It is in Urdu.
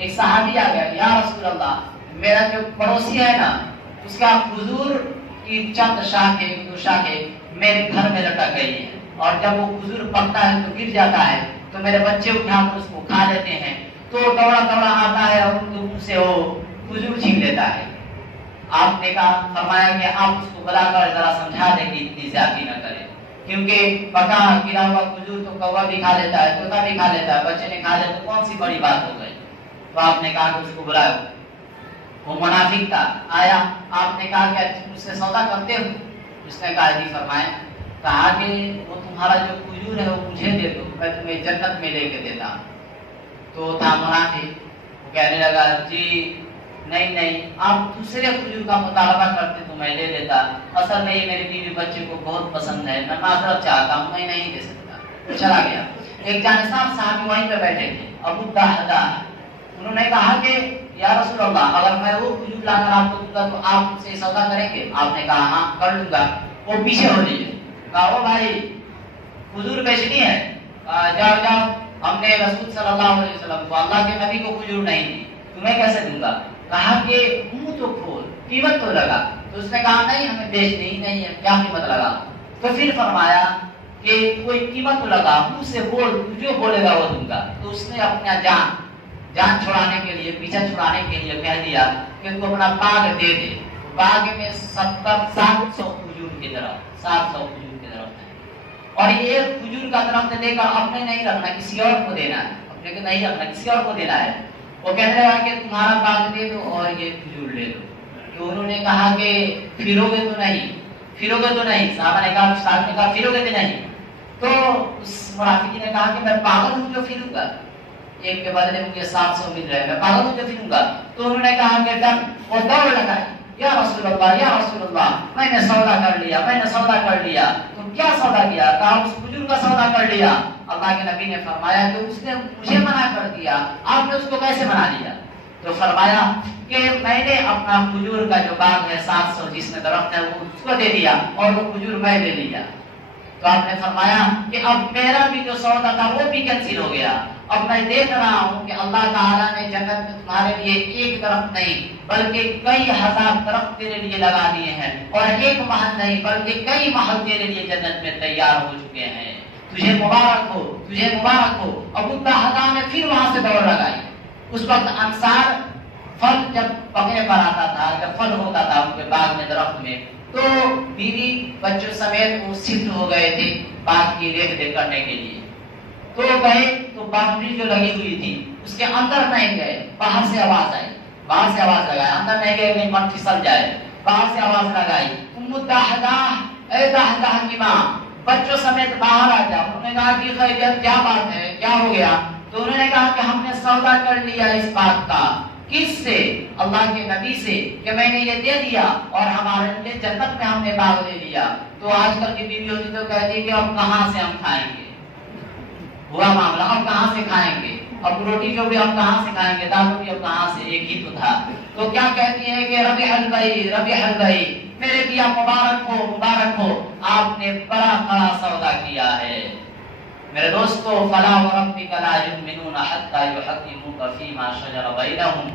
ایک صحابی آ گیا، یا رسول اللہ میرا جو پڑوسی ہے نا اس کا کھجور کی چند شاخیں دو شاخیں میرے گھر میں لٹک گئی ہیں، اور جب وہ کھجور پکتا ہے تو گر جاتا ہے تو میرے بچے اٹھا کر اس کو کھا لیتے ہیں، تو دوڑا دوڑا آتا ہے اور ان کے منہ سے وہ کھجور چھین لیتا ہے۔ آپ نے کہا فرمایا کہ آپ اس کو بلا کر ذرا سمجھا دیں کہ اتنی زیادتی نہ کرے، کیونکہ پکا گرا ہوا کھجور تو کوا بھی کھا لیتا ہے، طوطا بھی کھا لیتا ہے، بچے نے کھا لیا تو کون سی بڑی بات ہو گئی۔ تو آپ نے کہا کہ اس کو بلاؤ۔ وہ منافق تھا، آیا، آپ نے کہا کہ تم اس سے سودا کرتے ہو؟ اس نے کہا جی فرمائیں۔ کہا کہ وہ تمہارا جو کھجور ہے وہ مجھے دے دو، میں تمہیں جنت میں لے کے دیتا ہوں۔ تو تھا منافق، وہ کہنے لگا جی نہیں آپ دوسرے کھجور کا مطالبہ کرتے تو میں لے دیتا، اصل میں یہ میری بیوی بچے کو بہت پسند ہے، میں معذرت چاہتا ہوں، میں نہیں دے سکتا۔ چلا گیا۔ ایک جانشین صاحب وہیں پہ بیٹھے تھے، ابو دہدہ، انہوں نے کہا کہ یا رسول اللہ اگر میں وہ کھجور لا کر آپ کو دوں گا تو آپ مجھ سے سودا کریں گے؟ آپ نے کہا ہاں کر لوں گا۔ وہ پیچھے ہو لیجیے، کہا وہ بھائی کھجور بیچنی ہے؟ جاؤ جاؤ، ہم نے رسول صلی اللہ علیہ وسلم کو اللہ کے نبی کو کھجور نہیں دی، تمہیں کیسے دوں گا؟ کہا کہ منہ تو کھول، قیمت تو لگا۔ تو اس نے کہا نہیں ہمیں بیچنی ہی نہیں ہے، کیا قیمت لگا؟ تو پھر فرمایا کہ کوئی قیمت تو لگا، منہ سے بول، جو بولے گا وہ دوں گا۔ تو اس نے اپنا جان چھڑانے کے لیے، پیچھا چھڑانے کے لیے کہہ دیا کہ ان کو اپنا باغ دے دے۔ باغ میں 700 کھجور کی درخت، 700 کھجور کے درخت ہیں، اور یہ کھجور کا درخت لے کر اپنے نہیں رکھنا، کسی اور کو دینا ہے، اپنے کو نہیں رکھنا، کسی اور کو دینا ہے۔ وہ کہنے لگا کہ تمہارا باغ دے دو اور یہ کھجور لے دو۔ تو انہوں نے کہا کہ پھرو گے تو نہیں، پھرو گے تو نہیں، صحابہ نے کہا، استاد نے کہا پھرو گے تو نہیں۔ تو اس منافق نے کہا کہ میں پاگل ہوں جو پھروں گا، ایک کے بدلے مجھے 700 مل رہے ہیں، میں پاگل ہوں جو پھروں گا۔ تو انہوں نے کہا کہ ڈن، وہ دوڑ لگائی، یا رسول اللہ یا رسول اللہ میں نے سودا کر لیا، میں نے سودا کر لیا۔ تم کیا سودا کیا؟ کہا اس کھجور کا سودا کر لیا۔ اللہ کے نبی نے فرمایا کہ اس نے مجھے منع کر دیا، آپ نے اس کو کیسے بنا لیا؟ تو فرمایا کہ میں نے اپنا کھجور کا جو باغ ہے 700 جس میں درخت ہے وہ اس کو دے دیا اور وہ کھجور میں لے لیا۔ تو آپ نے فرمایا کہ اب میرا بھی جو سودا تھا وہ بھی کینسل ہو گیا۔ اب میں دیکھ رہا ہوں کہ اللہ تعالیٰ نے جنت میں تمہارے لیے ایک درخت نہیں بلکہ کئی ہزار درخت تیرے لیے لگا دیے ہیں، اور ایک محل نہیں بلکہ کئی محل تیرے لیے جنت میں تیار ہو چکے ہیں۔ تجھے مبارک ہو، تجھے مبارک ہو۔ ابو دہدہ نے پھر وہاں سے دوڑ لگائی۔ اس وقت انصار پھل جب پکنے پر آتا تھا، جب پھل ہوتا تھا ان کے باغ میں، درخت میں، تو بیوی بچوں سمیت وہ شفٹ ہو گئے تھے باغ کی دیکھ ریکھ کرنے کے لیے۔ تو گئے تو باؤنڈری جو لگی ہوئی تھی اس کے اندر نہیں گئے، باہر سے آواز آئی، باہر سے آواز لگائی، اندر نہیں گئے کہیں من پھسل جائے، باہر سے آواز لگائی، ام دہدہ، اے دہدہ کی ماں بچوں سمیت باہر آ جاؤ۔ انہوں نے کہا کہ خیریت کیا بات ہے، کیا ہو گیا؟ تو انہوں نے کہا کہ ہم نے سودا کر لیا اس بات کا، کس سے؟ اللہ کے نبی سے، کہ میں نے یہ دے دیا اور ہمارے لیے جنت میں ہم نے باغ لے لیا۔ تو آج کل کی بیوی ہوتی تو کہتی کہ اب کہاں سے ہم کھائیں گے، ہوا معاملہ، اب کہاں سے کھائیں گے، اب روٹی جو بھی ہم کہاں سے کھائیں گے، دال روٹی اب کہاں سے، ایک ہی تو تھا۔ تو کیا کہتی ہے کہ ربیع البئی، ربیع البئی، میرے دیا مبارک ہو، مبارک ہو، آپ نے بڑا بڑا سودا کیا ہے۔ میرے دوستو، فلا وربک لا یؤمنون حتی یحکموک فیما شجر بینہم